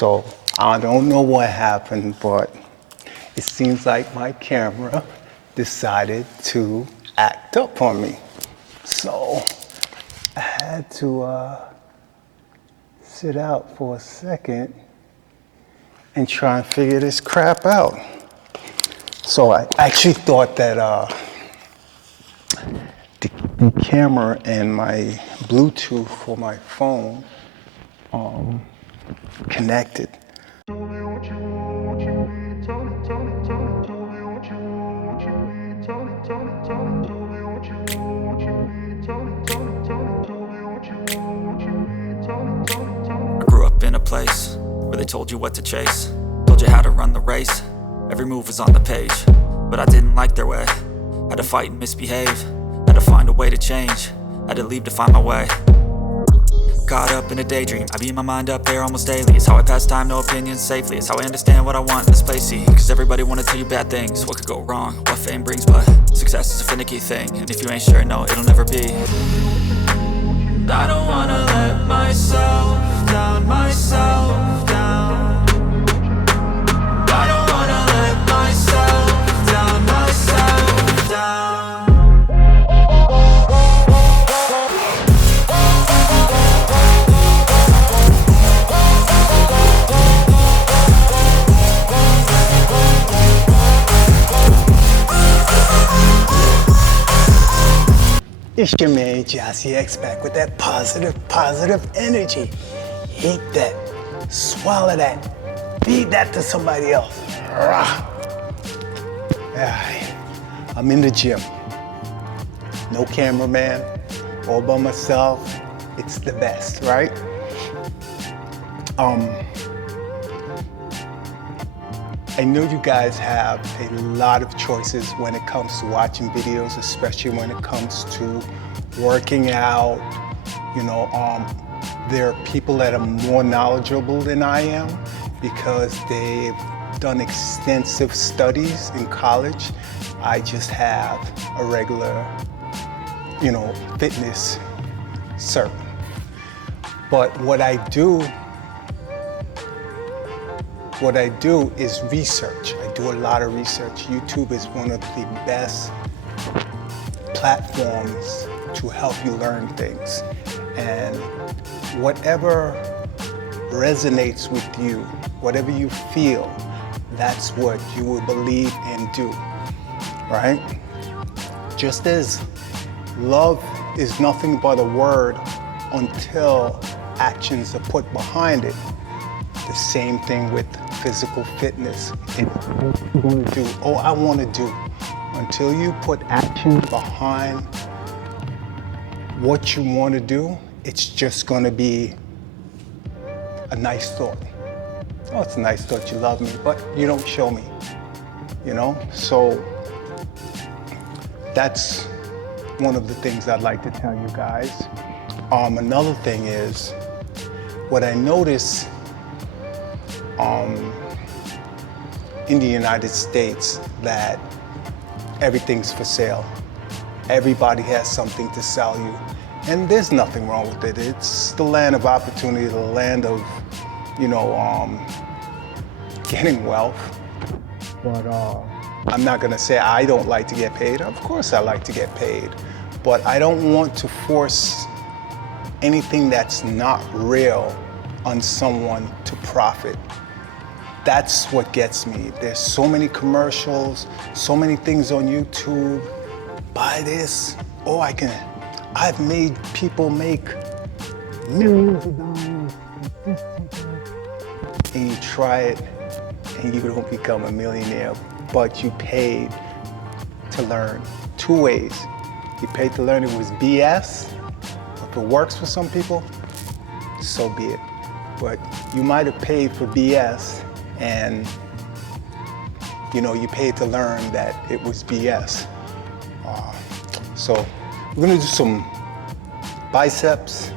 So I don't know what happened, but it seems like my camera decided to act up on me. So I had to sit out for a second and try and figure this crap out. So I actually thought that the camera and my Bluetooth for my phone connected. I grew up in a place where they told you what to chase, told you how to run the race. Every move was on the page, but I didn't like their way. Had to fight and misbehave, had to find a way to change, had to leave to find my way. Caught up in a daydream, I beat my mind up there almost daily. It's how I pass time, no opinions safely. It's how I understand what I want in this place, see. Cause everybody wanna tell you bad things, what could go wrong, what fame brings. But success is a finicky thing, and if you ain't sure, no, it'll never be. I don't wanna let myself down, myself down. I don't wanna let myself down, myself down. It's your man, Gyasi X, back with that positive energy. Eat that, swallow that, feed that to somebody else. I'm in the gym. No cameraman, all by myself. It's the best, right? I know you guys have a lot of choices when it comes to watching videos, especially when it comes to working out. You know, there are people that are more knowledgeable than I am because they've done extensive studies in college. I just have a regular, fitness cert. But what I do is research. I do a lot of research. YouTube is one of the best platforms to help you learn things. And whatever resonates with you, whatever you feel, that's what you will believe and do, right? Just as love is nothing but a word until actions are put behind it, the same thing with physical fitness. It's what you're going to do, I want to do. Until you put action behind what you want to do, it's just going to be a nice thought. Oh, it's a nice thought, you love me, but you don't show me, So that's one of the things I'd like to tell you guys. Another thing is, what I notice in the United States, that everything's for sale. Everybody has something to sell you. And there's nothing wrong with it. It's the land of opportunity, the land of, getting wealth. But I'm not gonna say I don't like to get paid. Of course I like to get paid. But I don't want to force anything that's not real on someone to profit. That's what gets me. There's so many commercials, so many things on YouTube. Buy this. I've made people make millions of dollars with this technique. And you try it and you don't become a millionaire, but you paid to learn. Two ways. You paid to learn it was BS. If it works for some people, so be it. But you might have paid for BS and you paid to learn that it was BS. So we're gonna do some biceps,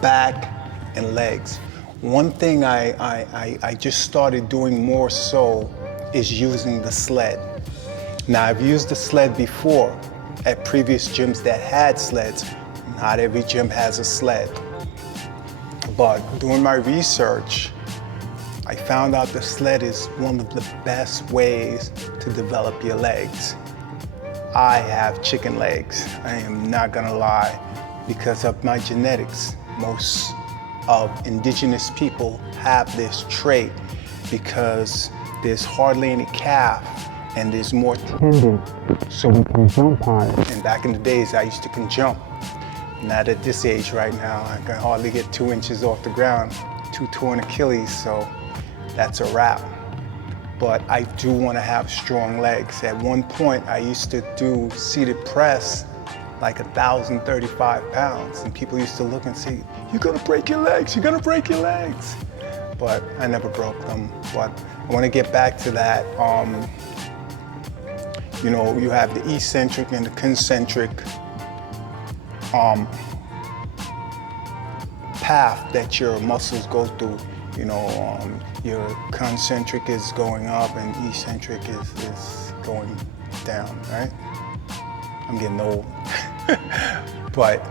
back, and legs. One thing I just started doing more so is using the sled. Now I've used the sled before at previous gyms that had sleds. Not every gym has a sled. But doing my research, I found out the sled is one of the best ways to develop your legs. I have chicken legs, I am not gonna lie, because of my genetics. Most of indigenous people have this trait because there's hardly any calf and there's more tendon, so we can jump higher. And back in the days, I used to can jump. Not at this age right now, I can hardly get 2 inches off the ground, 2 torn Achilles, so that's a wrap. But I do want to have strong legs. At one point, I used to do seated press like 1,035 pounds, and people used to look and say, "You're gonna break your legs, you're gonna break your legs." But I never broke them. But I want to get back to that. You know, you have the eccentric and the concentric path that your muscles go through. You know, your concentric is going up and eccentric is going down, right? I'm getting old. But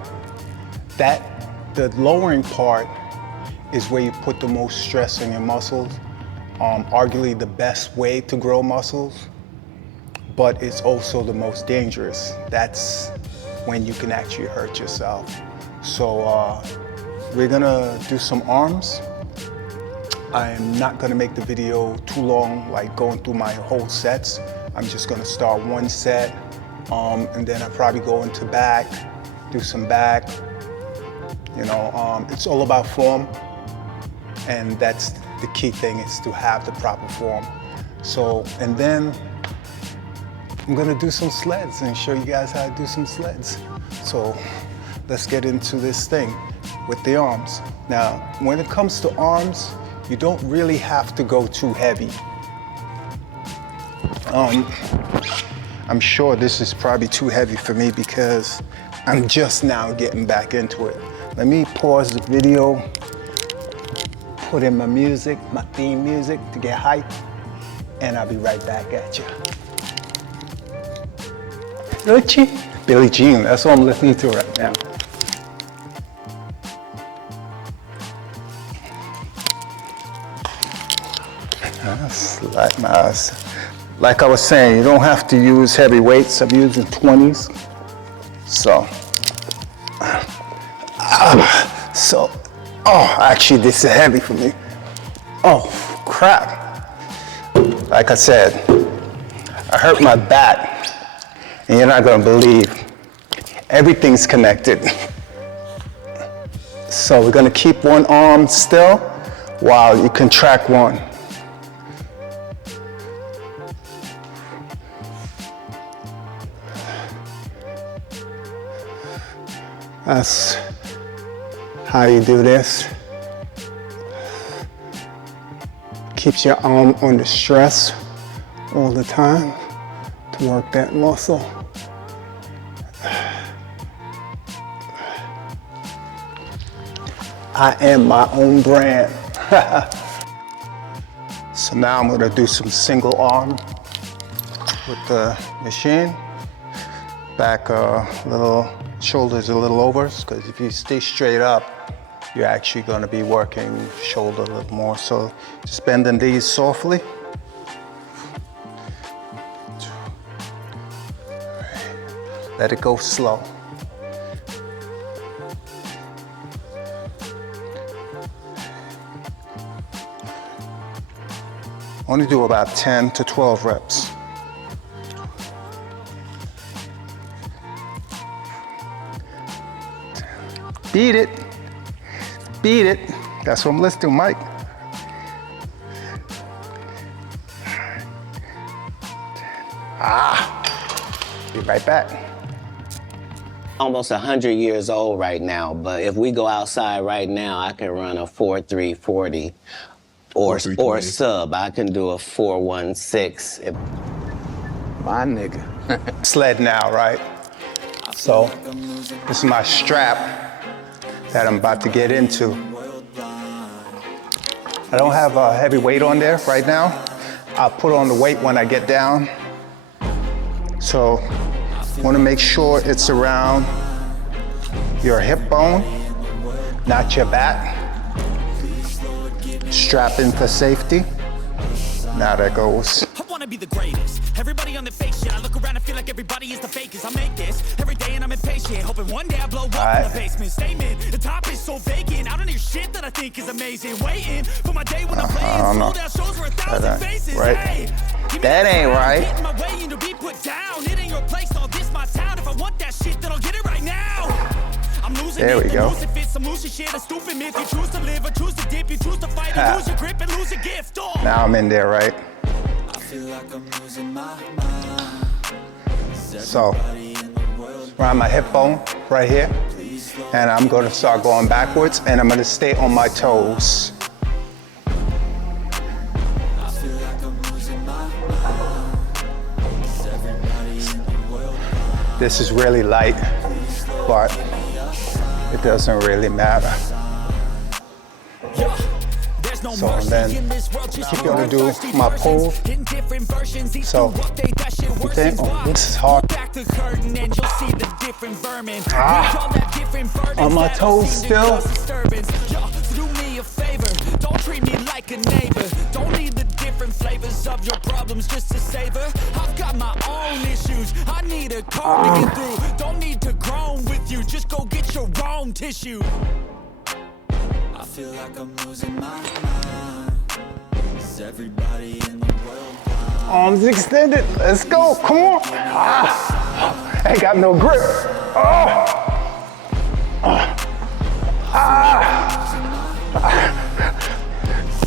the lowering part is where you put the most stress on your muscles. Arguably the best way to grow muscles, but it's also the most dangerous. That's when you can actually hurt yourself. So we're gonna do some arms. I am not gonna make the video too long, like going through my whole sets. I'm just gonna start one set, and then I'll probably go into back, do some back. You know, it's all about form, and that's the key thing, is to have the proper form. So, and then I'm gonna do some sleds and show you guys how to do some sleds. So let's get into this thing with the arms. Now, when it comes to arms, you don't really have to go too heavy. I'm sure this is probably too heavy for me because I'm just now getting back into it. Let me pause the video, put in my music, my theme music to get hyped, and I'll be right back at you. Billie Jean, that's what I'm listening to right now. Like I was saying, you don't have to use heavy weights. I'm using 20s. So, actually this is heavy for me. Oh, crap. Like I said, I hurt my back, and you're not gonna believe, everything's connected. So we're gonna keep one arm still while you contract one. That's how you do this. Keeps your arm under stress all the time to work that muscle. I am my own brand. So now I'm gonna do some single arm with the machine. Back a little, shoulders a little over, because if you stay straight up, you're actually gonna be working shoulder a little more. So just bending these softly. Let it go slow. Only do about 10 to 12 reps. Beat it. Beat it. That's what I'm listening to, Mike. Be right back. Almost 100 years old right now, but if we go outside right now, I can run a 4.340 or sub. I can do a 4.16. My nigga. Sled now, right? So this is my strap that I'm about to get into. I don't have a heavy weight on there right now. I'll put on the weight when I get down. So want to make sure it's around your hip bone, not your back. Strap in for safety. Now that goes. I wanna be the greatest. Everybody on the fake shit. I look around and feel like everybody is the fakest. I make this every day and I'm impatient. Hoping one day I blow up in the basement. Statement, the top is so vacant. I don't hear shit that I think is amazing. Waiting for my day when I'm playing sold out shows for 1,000 faces. Right. Hey, that ain't right. Getting my way into be put down. It ain't your place, all this my town. If I want that shit, then I'll get it right now. I'm losing there we go. Losing fits, I'm losing shit. A stupid myth. You choose to live or choose to dip. You choose to fight and lose your grip and lose a gift. Oh. Now I'm in there, right? I feel like I'm losing my mind. So, around my hip bone, right here. And I'm going to start going backwards and I'm going to stay on my toes. This is really light, but it doesn't really matter. So then keep going to do my pull. So you think, oh, this is hard. On my toes still. Do me a favor, don't treat me like a neighbor. Don't need the different flavors of your problems just to savor. I've got my own issues, I need a code to get through. Don't need to groan with you, just go get your own tissue. I feel like I'm losing my mind. Is everybody in the world blind? Arms extended, let's go, come on. I ain't got no grip.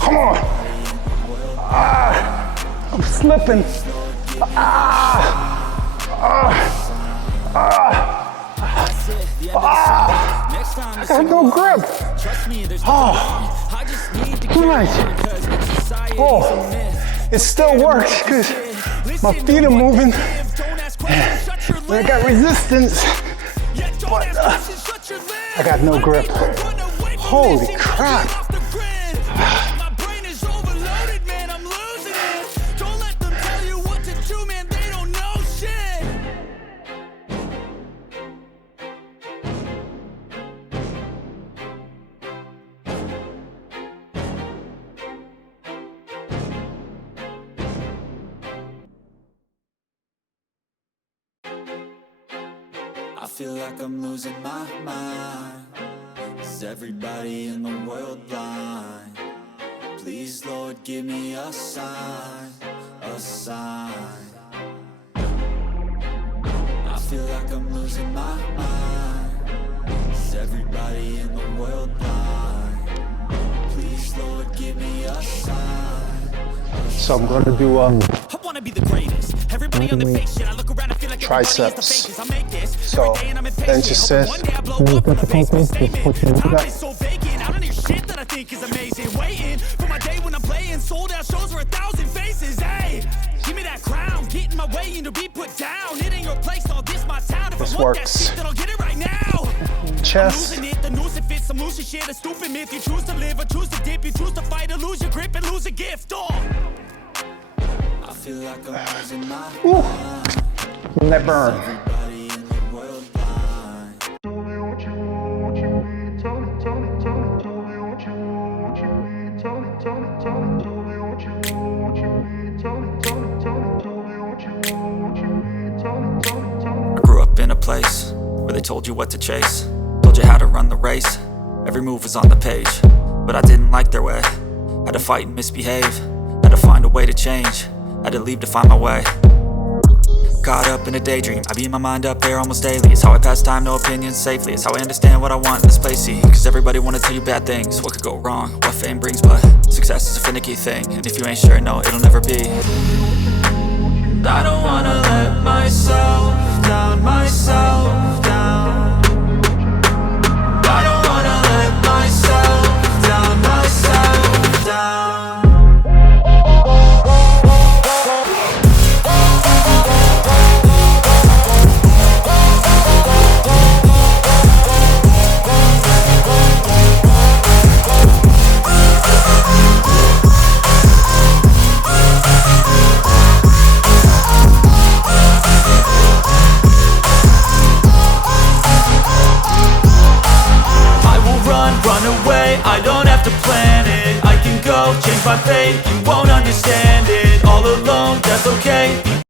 Come on. I'm slipping. I got no grip. Right. Oh, it still works because my feet are moving. I got resistance, but I got no grip. Holy crap. My brain is overloaded, man, I'm losing it. Don't let them tell you what to do, man, they don't know shit. I feel like I'm losing my mind. Is everybody in the world blind? Please, Lord, give me a sign, a sign. I feel like I'm losing my mind. Is everybody in the world blind? Please, Lord, give me a sign. So I'm going to do I want to be the greatest. Everybody on the fake shit. I look around and feel like triceps. I make this. So bench assist. I don't hear shit that I think is amazing. Waiting for my day when I'm playing sold out shows for 1,000 faces. Hey, give me that crown. Getting my way into be put down. It ain't your place, all this my town. If this I want works. that shit, then I'll get it right now. Chest. I'm losing it, the noose it fits, I'm losing shit. A stupid myth. You choose to live or choose to dip. You choose to fight or lose your grip and lose a gift. Oh. I feel like I'm losing my mind. Let that burn. Everybody in the world blind. Tell me what you want, what you need. Tell me, tell me, tell me. Tell me what you want, what you need. Tell me, tell me, tell me. Tell me what you want, what you need. Tell me, tell me, tell me. Tell me what you want, what you need. Tell me, tell me, tell me. I grew up in a place where they told you what to chase, told you how to run the race. Every move was on the page, but I didn't like their way. Had to fight and misbehave, had to find a way to change, had to leave to find my way. Caught up in a daydream, I beat my mind up there almost daily. It's how I pass time, no opinions safely. It's how I understand what I want in this place, see. Cause everybody wanna tell you bad things, what could go wrong, what fame brings. But success is a finicky thing, and if you ain't sure, no, it'll never be. I don't wanna let myself down, myself down. I don't wanna let myself down, myself down. Run away, I don't have to plan it. I can go, change my fate. You won't understand it, all alone, that's okay. Be